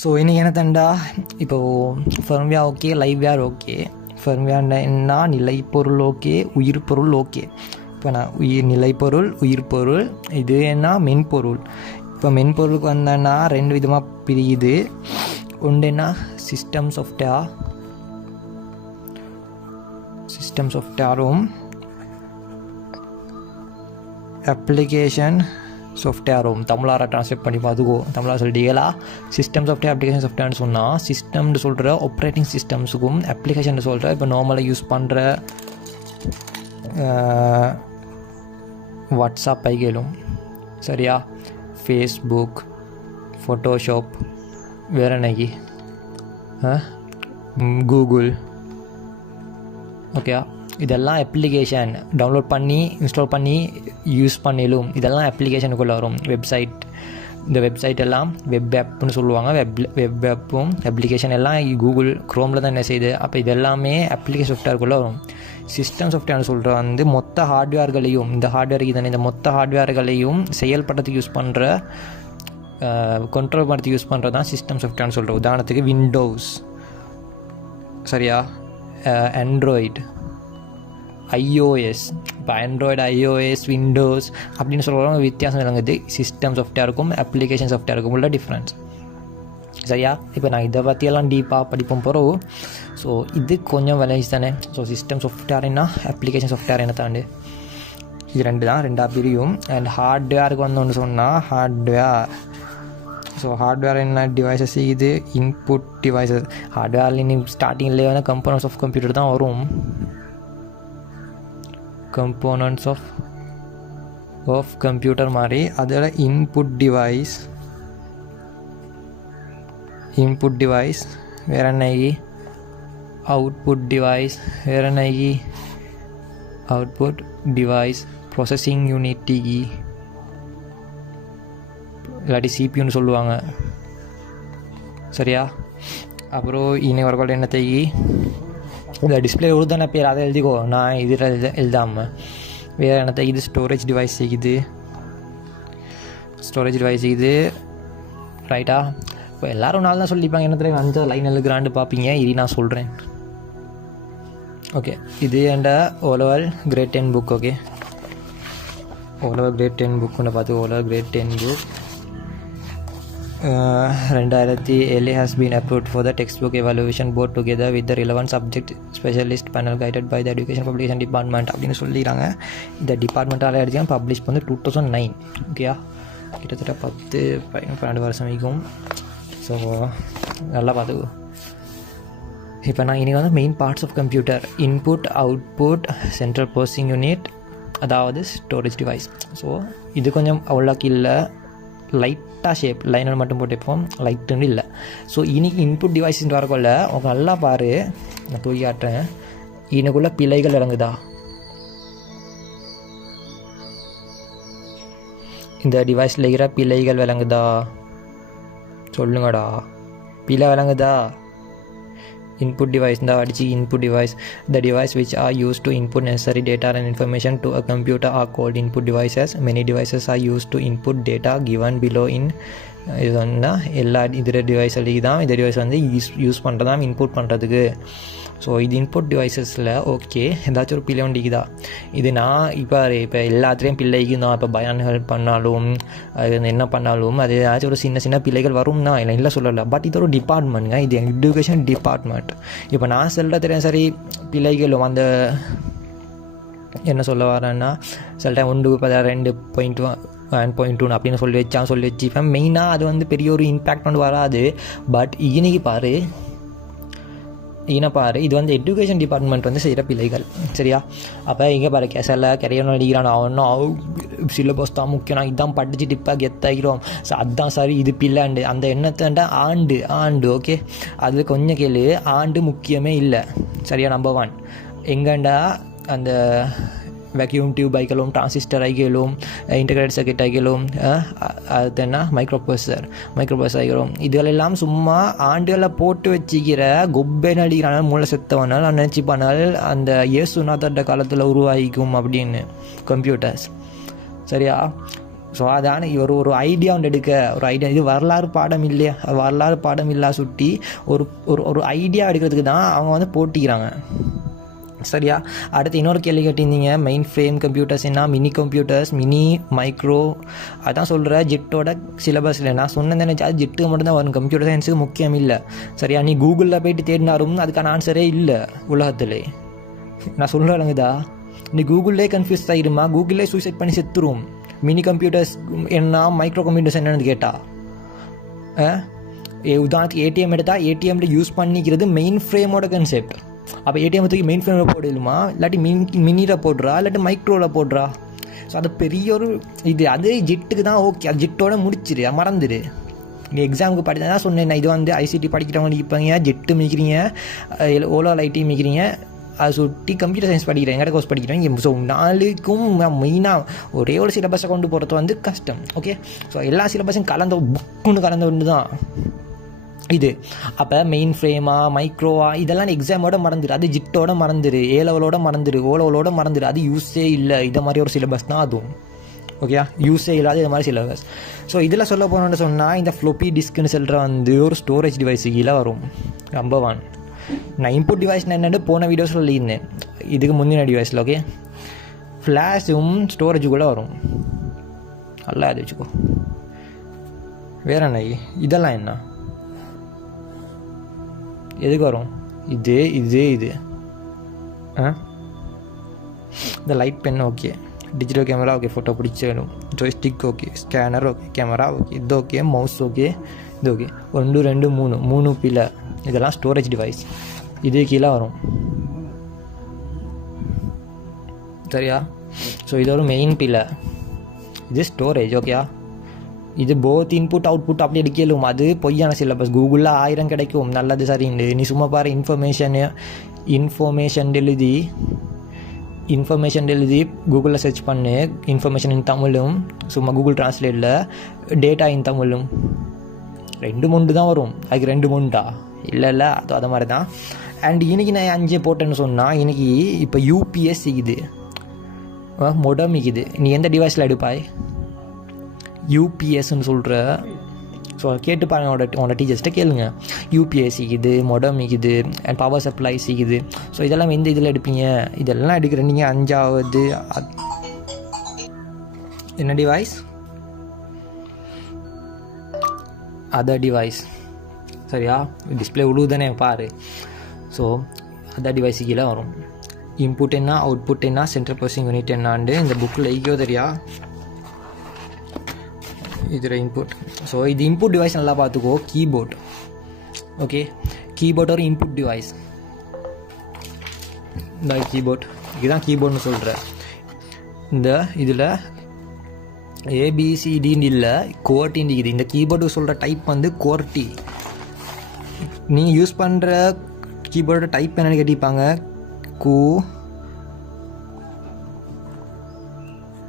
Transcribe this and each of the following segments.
So இன்றைக்கி என்ன தண்டா, இப்போது ஃபர்ம்வேர் ஓகே, லைவ்வேர் ஓகே. ஃபர்ம்வேர்னா நிலைப்பொருள் ஓகே, உயிர் பொருள் ஓகே. இப்போ நான் நிலைப்பொருள், உயிர் பொருள், இது என்ன மென்பொருள். இப்போ மென்பொருளுக்கு வந்தேன்னா 2 விதமாக பிரியுது. ஒன்று என்ன, சிஸ்டம் சாஃப்ட்வேரும் அப்ளிகேஷன் சாஃப்ட்வேரும். தமிழாக ட்ரான்ஸ்லேட் பண்ணி பார்த்துக்கோ. தமிழாக சொல்லிட்டீங்களா? சிஸ்டம் சாஃப்ட்வேர், அப்ளிகேஷன் சாஃப்ட்வேர்னு சொன்னால், சிஸ்டம்னு சொல்கிற ஆப்ரேட்டிங் சிஸ்டம்ஸுக்கும், அப்ளிகேஷன் சொல்கிற இப்போ நார்மலாக யூஸ் பண்ணுற வாட்ஸ்அப் ஐகளும் சரியா, ஃபேஸ்புக், ஃபோட்டோஷாப், வேறு என்னைக்கு கூகுள், ஓகேயா, இதெல்லாம் அப்ளிகேஷன் டவுன்லோட் பண்ணி இன்ஸ்டால் பண்ணி யூஸ் பண்ணிலும் இதெல்லாம் அப்ளிகேஷனுக்குள்ளே வரும். வெப்சைட், இந்த வெப்சைட் எல்லாம் வெப் ஆப்னு சொல்லுவாங்க. வெப் ஆப்பும் அப்ளிகேஷன் எல்லாம் கூகுள் க்ரோமில் தான் என்ன செய்யுது. அப்போ இது எல்லாமே அப்ளிகேஷன் சாஃப்ட்வேருக்குள்ளே வரும். சிஸ்டம் சாஃப்ட்வேர்னு சொல்கிற வந்து மொத்த ஹார்ட்வேர்களையும், இந்த ஹார்ட்வேருக்கு தானே, இந்த மொத்த ஹார்ட்வேர்களையும் செயல்படுறதுக்கு யூஸ் பண்ணுற, கண்ட்ரோல் பண்ணுறதுக்கு யூஸ் பண்ணுறது தான் சிஸ்டம் சாஃப்ட்வேர்னு சொல்கிறோம். உதாரணத்துக்கு விண்டோஸ், சரியா, ஆண்ட்ராய்டு, iOS. இப்போ ஆண்ட்ராய்டு, iOS, விண்டோஸ் அப்படின்னு சொல்கிறவங்க வித்தியாசம் விளங்குது. சிஸ்டம் சாஃப்ட்வேருக்கும் அப்ளிகேஷன் சாஃப்ட்வேருக்கும் உள்ள டிஃப்ரென்ஸ், சரியா. இப்போ நான் இதை பற்றியெல்லாம் டீப்பாக படிப்போம் போகிறோம். ஸோ இது கொஞ்சம் விளைஞ்சி தானே. ஸோ சிஸ்டம் சாஃப்ட்வேர்னா அப்ளிகேஷன் சாஃப்ட்வேர் என்ன தாண்டு, இது 2 தான், 2 பிரியும். அண்ட் ஹார்ட்வேருக்கு வந்தோன்னு சொன்னால் ஹார்ட்வேர். ஸோ ஹார்ட்வேர் என்ன டிவைசஸ், இது இன்புட் டிவைசஸ். ஹார்ட்வேரில் இன்னும் ஸ்டார்டிங்லேயே வந்து கம்போனன்ட்ஸ் ஆஃப் கம்ப்யூட்டர் தான் வரும். கம்போனன்ட்ஸ் ஆஃப் கம்ப்யூட்டர் மாதிரி அதில் இன்புட் டிவைஸ் வேறு என்னைக்கு, அவுட்புட் டிவைஸ் வேறு என்னைக்கு, அவுட்புட் டிவைஸ், ப்ராசஸிங் யூனிட்டிக்கு இல்லாட்டி சிபியூன்னு சொல்லுவாங்க, சரியா. அப்புறம் இன்னைக்கு வரக்கூட என்னத்தைக்கு இந்த டிஸ்பிளே உழுதான பேர் அதை எழுதிக்கோ, நான் இதில் எழுதாமல் வேறு என்னத்தை. இது ஸ்டோரேஜ் டிவைஸ் இது ரைட்டா. இப்போ எல்லோரும் நாள் தான் சொல்லிப்பாங்க, என்ன 5 லைன் எழுதுகிறான்னு பார்ப்பீங்க. இது நான் சொல்கிறேன், ஓகே. இது என்ட ஓலவர் கிரேட் 10 புக், ஓகே. ஓலவர் கிரேட் 10 புக்குன்னு பார்த்து, ஓலவர் great 10 book 2007 has been approved for the textbook evaluation board together with the relevant subject specialist panel guided by the education publication department அப்படின்னு சொல்லிடுறாங்க. இந்த டிபார்ட்மெண்ட்டால் எடுத்து பப்ளிஷ் பண்ணி 2009, ஓகேயா. கிட்டத்தட்ட 10-12 வருஷம் வரைக்கும். ஸோ நல்லா பார்த்துக்கோ. இப்போ நான் இன்றைக்கி வந்து main parts of computer, input, output, central processing unit, அதாவது ஸ்டோரேஜ் டிவைஸ். ஸோ இது கொஞ்சம் அவ்வளோக்கு இல்லை, லைட்டாக ஷேப் லைனர் மட்டும் போட்டுப்போம், லைட்டுன்னு இல்லை. ஸோ இன்னைக்கு இன்புட் டிவைஸ்ன்னு வரக்குள்ள உங்கள் நல்லா பாரு, நான் தூக்கி காட்டுறேன். இதுக்குள்ளே பிழைகள் இறங்குதா, இந்த டிவைஸில் இருக்கிற பிழைகள் விளங்குதா, சொல்லுங்கடா, பிழை விளங்குதா. input device இந்த அடிச்சு input device, the device which are used to input necessary data and information to a computer are called input devices. Many devices are used to input data given below in இதுன்னா எல்லா இதில் டிவைஸில் தான் இந்த device வந்து use பண்ணுறதான் input பண்ணுறதுக்கு. So இது input டிவைஸஸில் okay ஏதாச்சும் ஒரு பிள்ளை வண்டிக்குதா. இது நான் இப்போ எல்லாத்துலேயும் பிள்ளைக்கு தான் இப்போ பயான்கள் பண்ணாலும் அது என்ன பண்ணாலும் அது ஏதாச்சும் ஒரு சின்ன பிள்ளைகள் வரும்னா இல்லை சொல்லலை. பட் இது ஒரு டிபார்ட்மெண்ட்டுங்க, இது எஜுகேஷன் டிபார்ட்மெண்ட். இப்போ நான் சொல்ல தெரியும் சரி பிள்ளைகளும் அந்த என்ன சொல்ல வரேன்னா சில டைம் 1.2 அப்படின்னு சொல்லி வச்சுப்பேன். மெயினாக அது வந்து பெரிய ஒரு இம்பேக்ட் வந்து வராது. பட் இன்னைக்கு பாரு இது வந்து எஜுகேஷன் டிபார்ட்மெண்ட் வந்து செய்கிற பிள்ளைகள், சரியா. அப்போ இங்கே பாரு கேசலில் கரையணும் அடிக்கிறான், அவனும் சிலபஸ் தான் முக்கியம், நான் இதான் படிச்சுட்டு இப்போ கெத்தாகிறோம். ஸோ அதுதான் சரி, இது பிள்ளைண்டு அந்த எண்ணத்தாண்டா ஆண்டு ஓகே. அது கொஞ்சம் கேளு, ஆண்டு முக்கியமே இல்லை, சரியா. நம்பர் 1 எங்கண்டா அந்த வேக்யூம் டியூப் ஐகளும் டிரான்சிஸ்டர் ஐகளும் இன்டகிரேட்டட் சர்க்யூட் ஐகளும் அது என்ன மைக்ரோப்ரொசஸர் ஐகளும் இதுகளெல்லாம் சும்மா ஆண்டுகளை போட்டு வச்சுக்கிற கொப்பை நடிக்கிறான மூளை செத்தவனால் நான் நினச்சிப்பானால் அந்த இயேசுநாதர் காலத்தில் உருவாகிக்கும் அப்படின்னு கம்ப்யூட்டர்ஸ், சரியா. ஸோ அதான ஒரு ஐடியா ஒன்று எடுக்க ஒரு ஐடியா, இது வரலாறு பாடம் இல்லையா, வரலாறு பாடம் இல்லா சுட்டி ஒரு ஒரு ஐடியா எடுக்கிறதுக்கு தான் அவங்க வந்து போட்டிக்கிறாங்க. சரியா? அடுத்து இன்னொரு கேள்வி கேட்டிருந்தீங்க, மெயின் ஃப்ரேம் கம்ப்யூட்டர்ஸ் என்ன, மினி கம்ப்யூட்டர்ஸ், மினி மைக்ரோ. அதான் சொல்கிற ஜெட்டோட சிலபஸில் நான் சொன்னேன் நினச்சா அது ஜெட்டுக்கு மட்டும்தான் வரும், கம்ப்யூட்டர் சயின்ஸுக்கு முக்கியம் இல்லை. சரியா? நீ கூகுளில் போய்ட்டு தேடினாரும் அதுக்கான ஆன்சரே இல்லை உலகத்தில். நான் சொல்கிறேங்கதா, நீ கூகுள்லே கன்ஃபியூஸ் ஆகிடுமா, கூகுளே சூசைட் பண்ணி செத்துரும். மினி கம்ப்யூட்டர்ஸ் என்ன, மைக்ரோ கம்ப்யூட்டர்ஸ் என்னன்னு கேட்டால். உதாரணத்துக்கு ஏடிஎம் எடுத்தால் ஏடிஎம்ல யூஸ் பண்ணிக்கிறது மெயின் ஃப்ரேமோட கன்செப்ட். அப்போ ஏடிஎம் தூக்கி மெயின் ஃப்ரேமில் போடலுமா, இல்லாட்டி மினியில் போடுறா, இல்லாட்டி மைக்ரோவில் போடுறா. ஸோ அது பெரிய ஒரு இது, அது ஜெட்டுக்கு தான் ஓகே, அது ஜெட்டோட முடிச்சிரு, மறந்துடு. நீ எக்ஸாமுக்கு படித்தா தான் சொன்னேன், இது வந்து ஐசிடி படிக்கிறவங்க இருப்பாங்க, ஜெட்டு மிக்கிறீங்க, ஓலால் ஐடி மிக்கிறீங்க, அதை சுட்டி கம்ப்யூட்டர் சயின்ஸ் படிக்கிறேன், எங்கட கோர்ஸ் படிக்கிறேன். ஸோ நாளுக்கும் மெயினாக ஒரே ஒரு சிலபஸை கொண்டு போகிறது வந்து கஷ்டம். ஓகே, ஸோ எல்லா சிலபஸும் கலந்த ஒன்று தான் இது. அப்போ மெயின் ஃப்ரேமா மைக்ரோவா இதெல்லாம் எக்ஸாமோட மறந்துடு, அது ஜிட்டோட மறந்துடு, ஏ லெவலோட மறந்துடு, ஓ லெவலோட மறந்துடு, அது யூஸே இல்லை. இதை மாதிரி ஒரு சிலபஸ் தான் அதுவும். ஓகே, யூஸே இல்லாத இது மாதிரி சிலபஸ். ஸோ இதில் சொல்ல போனோன்னு சொன்னால், இந்த ஃப்ளோப்பி டிஸ்க்குன்னு சொல்கிற வந்து ஒரு ஸ்டோரேஜ் டிவைஸு கீழே வரும். நம்பர் 1. நான் இன்புட் டிவைஸ்னால் என்னென்னு போன வீடியோஸ் சொல்லியிருந்தேன், இதுக்கு முந்தின டிவைஸில். ஓகே, ஃப்ளாஷும் ஸ்டோரேஜுக்குள்ளே வரும். நல்லா அது வச்சுக்கோ. வேற என்ன இதெல்லாம் என்ன எதுக்கு வரும்? இது இந்த light pen okay, digital camera okay, photo பிடிச்சாலும், joystick okay, scanner okay, camera okay, இது ஓகே, மவுஸ் ஓகே, இது ஓகே. 1 2 3 பிள்ளை இதெல்லாம் ஸ்டோரேஜ் டிவைஸ், இது கீழே வரும். சரியா? ஸோ இது ஒரு மெயின் பிள்ளை, இது ஸ்டோரேஜ். ஓகேயா? இது போத் இன்புட் அவுட்புட் அப்படி எடுக்கலும், அது பொய்யான சிலபஸ். கூகுளில் 1000 கிடைக்கும், நல்லது சரிண்டு. நீ சும்மா பாரு, இன்ஃபர்மேஷன் எழுதி கூகுளில் சர்ச் பண்ணு, இன்ஃபர்மேஷன் இன் தமிழும், சும்மா கூகுள் ட்ரான்ஸ்லேட்டில் டேட்டா இன் தமிழும் 2 மொண்டு தான் வரும். அதுக்கு 2 மொண்டா இல்லை அது மாதிரி தான். அண்ட் இன்றைக்கி நான் 5 போட்டேன்னு சொன்னால், இன்றைக்கி இப்போ யூபிஎஸ் இருக்குது, மொடம் இருக்குது. நீ எந்த டிவைஸில் எடுப்பாய்? யூபிஎஸ்ன்னு சொல்கிற. ஸோ கேட்டு பாருங்க, உன்னோட டீச்சர்ஸ்கிட்ட கேளுங்க. யூபிஎஸ் இருக்குது, மொடம் இருக்குது, அண்ட் பவர் சப்ளை இருக்குது. ஸோ இதெல்லாம் எந்த இதில் எடுப்பீங்க? இதெல்லாம் எடுக்கிற நீங்கள் 5வது என்ன டிவைஸ்? Other device. சரியா? டிஸ்பிளே உழுவுதானே பாரு. ஸோ அதர் டிவைஸ் கீழே வரும். இன்புட் என்ன, அவுட்புட் என்ன, சென்ட்ரல் ப்ராசஸிங் யூனிட் என்னான்னு இந்த புக்கில் ஐயோ தெரியா, இதில் இன்புட். ஸோ இது இன்புட் டிவைஸ் நல்லா பார்த்துக்கோ. கீபோர்ட். ஓகே, கீபோர்ட் ஒரு இன்புட் டிவைஸ். இந்த கீபோர்ட் இதுதான் கீபோர்ட்னு சொல்கிறேன். இந்த இதில் ஏபிசிடின்னு இல்லை, கோர்ட்டின்னு இருக்குது. இந்த கீபோர்டு சொல்கிற டைப் வந்து கோர்ட்டி. நீ யூஸ் பண்ணுற கீபோர்டோட டைப் என்னென்னு கேட்டிருப்பாங்க.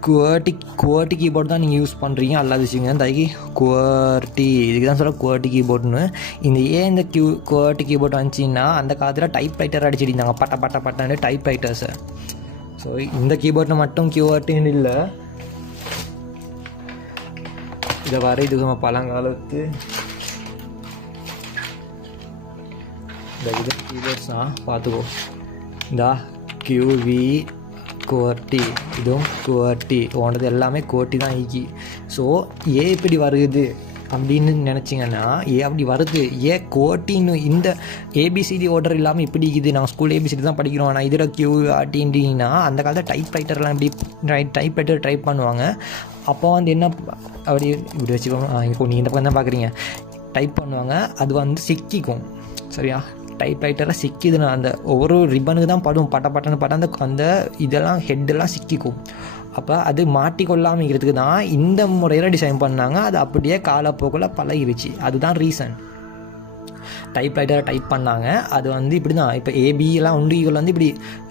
குவர்ட்டி கீபோர்டு தான் நீங்கள் யூஸ் பண்ணுறீங்க, அல்லாத விஷயங்க. தைக்கி குவர்ட்டி, இதுக்கு தான் சொல்ல குவர்ட்டி கீபோர்டுன்னு. இந்த குவர்ட்டி கீபோர்டு வந்துச்சின்னா, அந்த காலத்தில் டைப் ரைட்டர் அடிச்சிருந்தாங்க, பட்டான்னு டைப் ரைட்டர்ஸை. ஸோ இந்த கீபோர்டில் மட்டும் குவர்ட்டின்னு இல்லை, இதை வர இது பழங்காலத்து இந்த இது கீபோர்ட்ஸ் தான் பார்த்துக்கோ. இந்த கியூவி குவர்ட்டி, இதுவும் குவர்ட்டி, ஓனது எல்லாமே குவர்ட்டி தான் ஈக்கி. ஸோ ஏ இப்படி வருது அப்படின்னு நினச்சிங்கன்னா, அப்படி வருது குவர்ட்டின்னு. இந்த ஏபிசிடி ஆர்டர் இல்லாமல் இப்படி இருக்குது. நாங்கள் ஸ்கூல் ஏபிசிடி தான் படிக்கிறோம், ஆனால் இதில் கியூ ஆர்டின்னா அந்த காலத்தில் டைப் ரைட்டர்லாம் இப்படி டைப் ரைட்டர் டைப் பண்ணுவாங்க. அப்போ வந்து என்ன அப்படி இப்படி வச்சுக்கோங்க. இப்போ நீங்கள் இந்த பக்கம் தான் பார்க்குறீங்க, டைப் பண்ணுவாங்க, அது வந்து சிக்கிக்கும். சரியா? டைப் ரைட்டரில் சிக்கிதுன்னா அந்த ஒவ்வொரு ரிப்பனுக்கு தான் படும், பட்டன்னு அந்த இதெல்லாம் ஹெட்டெல்லாம் சிக்கிக்கும். அப்போ அது மாட்டிக்கொள்ளாமல் இருக்கிறதுக்கு தான் இந்த முறையில் டிசைன் பண்ணாங்க. அது அப்படியே காலப்போக்கில் பழகிருச்சு. அதுதான் ரீசன். டைப் ரைட்டரை டைப் பண்ணாங்க, அது வந்து இப்படி தான். இப்போ ஏபிலாம் ஒன்றுகள் வந்து இப்படி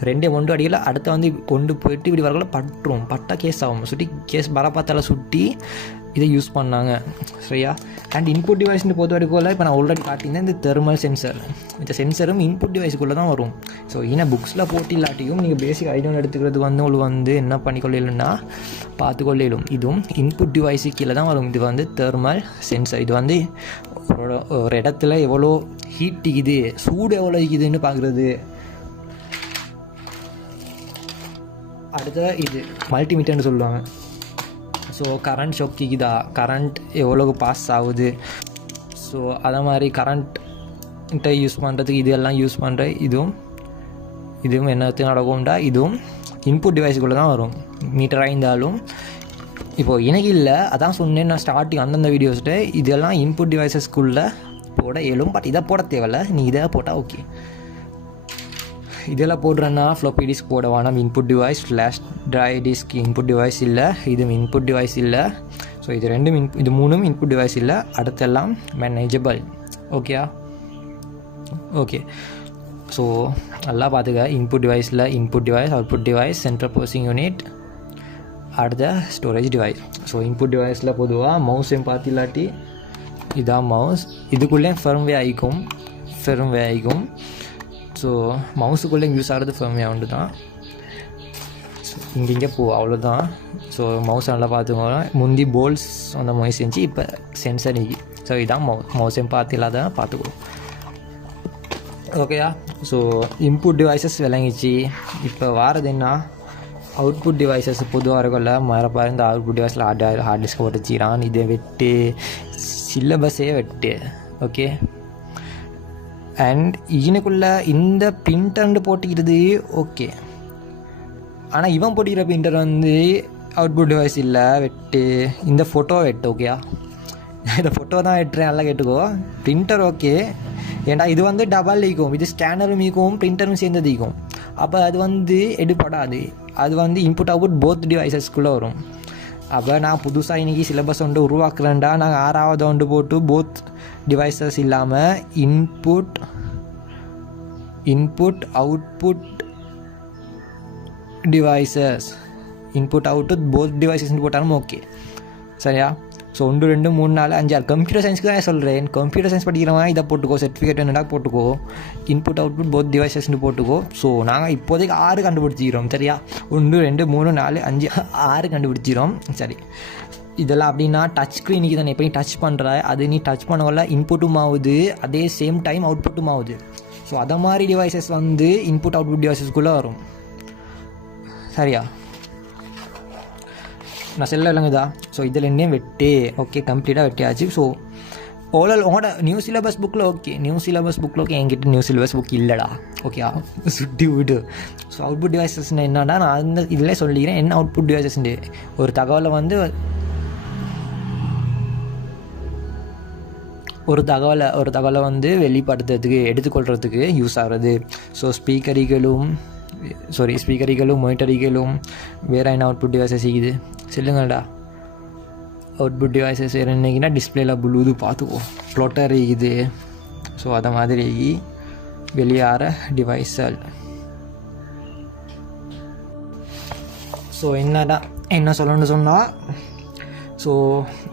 2 ஒன்று அடியில் அடுத்த வந்து கொண்டு போயிட்டு இப்படி வரக்குள்ள பட்டா கேஸ் ஆகும். சுட்டி கேஸ் பரப்பாத்தால் சுட்டி இதை யூஸ் பண்ணாங்க. சரியா? அண்ட் இன்புட் டிவைஸ்னு பொறுத்த வரைக்கும் இப்போ நான் ஆல்ரெடி காட்டியிருந்தேன் இந்த தெர்மல் சென்சர். இந்த சென்சரும் இன்புட் டிவைஸுக்குள்ளே தான் வரும். ஸோ ஏன்னா புக்ஸில் போட்டு இல்லாட்டியும் நீங்கள் பேசிக் ஐடியா எடுத்துக்கிறது வந்து உங்களுக்கு என்ன பண்ணிக்கொள்ளலுன்னா பார்த்துக்கொள்ளும். இதுவும் இன்புட் டிவைஸு கீழே தான் வரும். இது வந்து தெர்மல் சென்சர். இது வந்து ஒரு இடத்துல எவ்வளோ ஹீட் இருக்குது, சூடு எவ்வளோ இருக்குதுன்னு பார்க்குறது. அடுத்த இது மல்டிமீட்டர்னு சொல்லுவாங்க. ஸோ கரண்ட் ஷாக் இருக்குதா, கரண்ட் எவ்வளோ பாஸ் ஆகுது, ஸோ அதை மாதிரி கரண்ட்டை யூஸ் பண்ணுறதுக்கு இதெல்லாம் யூஸ் பண்ணுற இதுவும் என்னத்து நடக்கும்டா, இதுவும் இன்புட் டிவைஸுக்குள்ளே தான் வரும். மீட்டராக இருந்தாலும் இப்போது எனக்கு இல்லை, அதான் சொன்னேன் நான் ஸ்டார்டிங் அந்தந்த வீடியோஸ்ட்டு இதெல்லாம் இன்புட் டிவைஸஸ்க்குள்ளே போட இயலும். பட் இதை போட தேவையில்ல, நீ இதை போட்டால் ஓகே. இதெல்லாம் போடுறேன்னா ஃப்ளாப்பி டிஸ்க் போட வேணாம். Input device flash try disk input device இல்லை, இதுவும் இன்புட் டிவைஸ் இல்லை. ஸோ இது ரெண்டும் இது மூணும் இன்புட் டிவைஸ் இல்லை. அடுத்தெல்லாம் மேனேஜபிள். ஓகேயா? ஓகே. ஸோ நல்லா பார்த்துக்க. இன்புட் டிவைஸில் input device, output device, central processing unit, அடுத்த ஸ்டோரேஜ் டிவைஸ். ஸோ இன்புட் டிவைஸில் பொதுவாக மவுஸையும் பார்த்து இல்லாட்டி இதான் மவுஸ். இதுக்குள்ளே ஃபர்ம்வே ஆகிக்கும். ஸோ மவுஸுக்குள்ளே யூஸ் ஆகிறது ஃபர்ம்வே உண்டு தான். ஸோ இங்கே போ அவ்வளோதான். ஸோ மவுஸ் நல்லா பார்த்துக்கோங்க. முந்தி போல்ஸ் அந்த மாதிரி செஞ்சு இப்போ சென்சர். ஸோ இதான் மவுஸையும் பார்த்து இல்லாத பார்த்துக்கோ. ஓகேயா? ஸோ இன்புட் டிவைஸஸ் விளங்கிச்சு. இப்போ வாரது என்ன, அவுட்புட் டிவைஸஸ் பொதுவாக இருக்கும்ல. மறப்பாரு இந்த அவுட்புட் டிவைஸில் ஹார்ட் டிஸ்க் ஒட்டிச்சிக்கிறான், இதை வெட்டு, சிலபஸே வெட்டு. ஓகே. அண்ட் இதுக்குள்ளே இந்த பிரிண்டர்னு போட்டுக்கிறது ஓகே. ஆனால் இவன் போட்டிக்கிற பிரிண்டர் வந்து அவுட்புட் டிவைஸ் இல்லை, வெட்டு. இந்த ஃபோட்டோ வெட்டு. ஓகேயா? இந்த ஃபோட்டோ தான் வெட்டுறேன், நல்லா கேட்டுக்கோ. Printer okay. ஏன்டா இது வந்து டபுள் ஈக்கும், இது ஸ்கேனரும் ஈக்கும் பிரிண்டரும் சேர்ந்தது ஈக்கும். அப்போ அது வந்து எடுப்படாது. அது வந்து இன்புட் அவுட்புட் போத் டிவைஸஸ்க்குள்ளே வரும். அப்போ நான் புதுசாக இன்றைக்கி சிலபஸ் ஒன்று உருவாக்குறேன்டா, நாங்கள் 6வது ஒன்று போட்டு போத் டிவைஸஸ் இல்லாமல் input output devices, input output both டிவைஸஸ்ன்னு போட்டாலும் ஓகே. சரியா? ஸோ 1 2 3 4 5 6 கம்ப்யூட்டர் சயின்ஸ்க்கு தான் சொல்கிறேன். கம்ப்யூட்டர் சயின்ஸ் படிக்கிறவன் இதை போட்டுக்கோ, சர்டிஃபிகேட் வேணுடா போட்டுக்கோ, இன்புட் அவுட்புட் போத் டிவைஸஸ்ன்னு போட்டுக்கோ. ஸோ நாங்கள் இப்போதைக்கு 6 கண்டுபிடிச்சிக்கிறோம். சரியா? 1 2 3 4 5 6 கண்டுபிடிச்சிக்கிறோம். சரி, இதெல்லாம் அப்படின்னா டச் ஸ்க்ரீனுக்கு தானே. இப்போ நீ டச் பண்ணுற, அது நீ டச் பண்ணவல்ல இன்புட்டும் ஆகுது, அதே சேம் டைம் அவுட்புட்டும் ஆகுது. ஸோ அதை மாதிரி டிவைஸஸ் வந்து இன்புட் அவுட்புட் டிவைஸஸ்க்குள்ளே வரும். சரியா? நான் செல்ல இல்லைங்கதா. ஸோ இதில் என்ன வெட்டு ஓகே, கம்ப்ளீட்டாக வெட்டியாச்சு. ஸோ ஓவரால் உங்களோட நியூ சிலபஸ் புக்கில் ஓகே, என்கிட்ட நியூ சிலபஸ் புக் இல்லைடா. ஓகே, சுட்டி விடு. ஸோ அவுட்புட் டிவைஸஸ்ன்னு என்னன்னா நான் அந்த இதில் சொல்லிக்கிறேன். என்ன அவுட்புட் டிவைஸஸ்ண்டு ஒரு தகவலை வந்து ஒரு தகவலை வந்து வெளிப்படுத்துறதுக்கு எடுத்துக்கொள்கிறதுக்கு யூஸ் ஆகிறது. ஸோ ஸ்பீக்கரிகளும் மானிட்டரிகளும் வேறு என்ன அவுட்புட் டிவைஸஸ் இருக்குது சொல்லுங்கள்டா. அவுட்புட் டிவைஸஸ் வேறு என்னைக்குன்னா டிஸ்பிளேல ப்ளூது பார்த்துக்கோ, ப்ளோட்டர் இருக்குது. ஸோ அதை மாதிரி வெளியாகிற டிவைஸல். ஸோ என்ன சொல்லணும்னு சொன்னால், ஸோ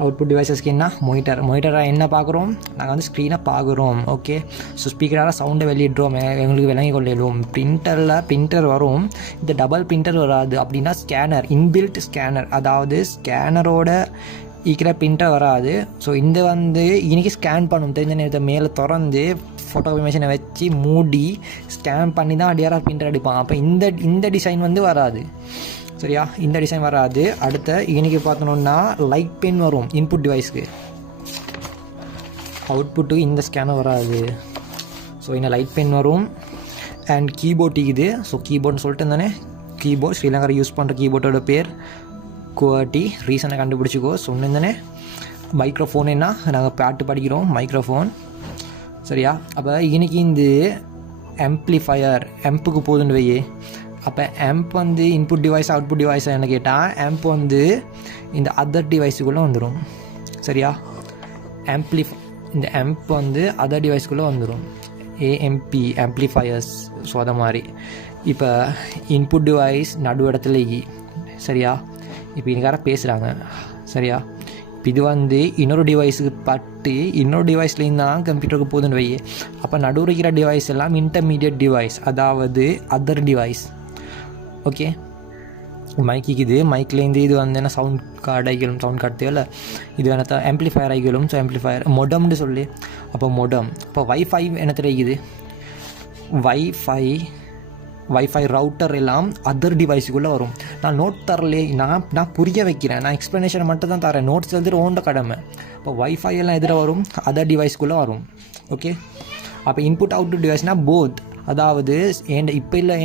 அவுட்புட் டிவைஸஸ்க்கு என்ன மானிட்டராக என்ன பார்க்குறோம், நாங்கள் வந்து ஸ்க்ரீனை பார்க்குறோம். ஓகே. ஸோ ஸ்பீக்கரால் சவுண்டை வெளியிடுறோம், எங்களுக்கு விளங்கி கொள்ளிடும். பிரிண்டர் வரும். இந்த டபுள் பிரிண்டர் வராது. அப்படின்னா ஸ்கேனர், இன்பில்ட் ஸ்கேனர், அதாவது ஸ்கேனரோட இருக்கிற பிரிண்டர் வராது. ஸோ இந்த வந்து இன்றைக்கி ஸ்கேன் பண்ணும், தெரிஞ்ச நேரத்தை மேலே திறந்து ஃபோட்டோ இமேஜனை வச்சு மூடி ஸ்கேன் பண்ணி தான் டிஆர்ஆர் பிரிண்டர் எடுப்பான். அப்போ இந்த டிசைன் வந்து வராது. சரியா? இந்த டிசைன் வராது. அடுத்த இன்றைக்கி பார்த்தோன்னா லைட் பென் வரும் இன்புட் டிவைஸ்க்கு, அவுட்புட்டுக்கு இந்த ஸ்கேனர் வராது. ஸோ இந்த லைட் பென் வரும். அண்ட் கீபோர்ட் இருக்குது. ஸோ கீபோர்ட்னு சொல்லிட்டு தானே, கீபோர்ட் ஸ்ரீலங்கா யூஸ் பண்ணுற கீபோர்டோட பேர் குவாட்டி. ரீசனை கண்டுபிடிச்சிக்கோ சொன்னேன். மைக்ரோஃபோன் என்ன, நாங்கள் பாட்டு படிக்கிறோம் மைக்ரோஃபோன். சரியா? அப்போ இன்றைக்கி இந்த ஆம்ப்ளிஃபயர் ஆம்புக்கு போகுதுன்னு வையே. அப்போ ஆம்ப் வந்து இன்புட் டிவைஸ் அவுட்புட் டிவைஸ் என்ன கேட்டால், ஆம்ப் வந்து இந்த அதர் டிவைஸுக்குள்ளே வந்துடும். சரியா? இந்த ஆம்ப் வந்து அதர் டிவைஸ்க்குள்ளே வந்துடும், ஏஎம்பி ஆம்ப்ளிஃபயர்ஸ். ஸோ அதை மாதிரி இப்போ இன்புட் டிவைஸ் நடு இடத்துல. சரியா? இப்போ இன்னைக்கார பேசுகிறாங்க. சரியா? இது வந்து இன்னொரு டிவைஸுக்கு பட்டு இன்னொரு டிவைஸ்லேருந்து தான் கம்ப்யூட்டருக்கு போகுதுன்னு வையே. அப்போ நடுவில் இருக்கிற டிவைஸ் எல்லாம் இன்டர்மீடியட் டிவைஸ், அதாவது அதர் டிவைஸ். ஓகே, மைக்குக்குது, மைக்லேருந்து இது வந்து என்ன சவுண்ட் கார்டு ஆகிக்கலும், சவுண்ட் கார்டு தேவையில்ல, இது வேணா ஆம்ப்ளிஃபயர் ஆகிக்கலும். ஸோ ஆம்ப்ளிஃபயர் மொடம்னு சொல்லி, அப்போ மொடம். அப்போ வைஃபை என்ன தெரியுது, வைஃபை ரவுட்டர் எல்லாம் அதர் டிவைஸுக்குள்ளே வரும். நான் நோட் தரலே, நான் புரிய வைக்கிறேன், நான் எக்ஸ்ப்ளனேஷனை மட்டும் தான் தரேன், நோட்ஸ் எழுதுகிற ஓண்ட கடமை. இப்போ வைஃபை எல்லாம் எதிராக வரும், அதர் டிவைஸ்க்குள்ளே வரும். ஓகே, அப்போ இன்புட் அவுட்புட் டிவைஸ்னால் போத், அதாவது இப்போ இல்லை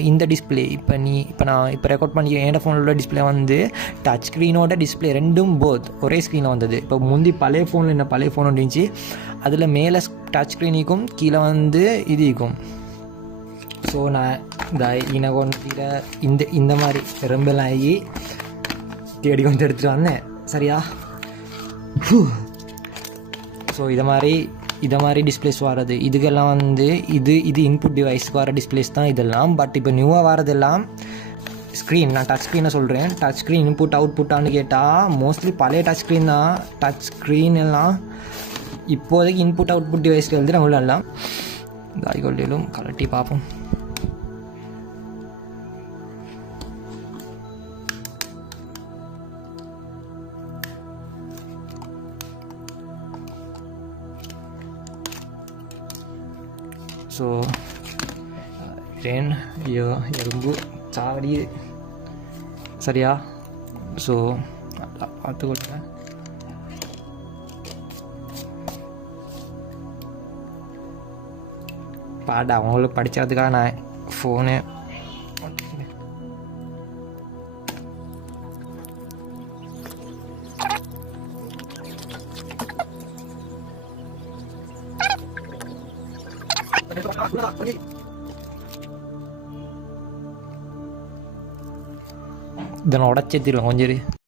இந்த டிஸ்பிளே, இப்போ ரெக்கார்ட் பண்ணி என் ஃபோனோட டிஸ்பிளே வந்து டச் ஸ்க்ரீனோட டிஸ்பிளே ரெண்டும் போத் ஒரே ஸ்க்ரீனில் வந்தது. இப்போ முந்தி பழைய ஃபோனில் என்ன பழைய ஃபோன் இருந்துச்சு, அதில் மேலே டச் ஸ்க்ரீனிக்கும் கீழே வந்து இது இருக்கும். ஸோ நான் இந்த கொண்டு இந்த மாதிரி ரெம்பெல்லாம் ஆகி தேடி கொண்டு எடுத்துகிட்டு வந்தேன். சரியா? ஸோ இதை மாதிரி டிஸ்பிளேஸ் வர்றது இதுக்கெல்லாம் வந்து இது இன்புட் டிவைஸ்க்கு வர டிஸ்பிளேஸ் தான் இதெல்லாம். பட் இப்போ நியூவாக வரதெல்லாம் ஸ்க்ரீன், நான் டச் ஸ்க்ரீனை சொல்கிறேன். டச் ஸ்க்ரீன் இன்புட் அவுட்புட்டான்னு கேட்டால் மோஸ்ட்லி பழைய டச் ஸ்க்ரீன் தான். டச் ஸ்க்ரீன் எல்லாம் இப்போதைக்கு இன்புட் அவுட்புட் டிவைஸ்க்கு வந்து நம்ம எல்லாம் தாய்கொள்ளிலும் கலட்டி பார்ப்போம். ஸோ எறும்பு சாவடி. சரியா? ஸோ பார்த்துக்கொள்ள பாடா அவங்களுக்கு படித்ததுக்காக நான் ஃபோனு இதை நான் உடச்சேத்திடுவேன் கொஞ்சம்.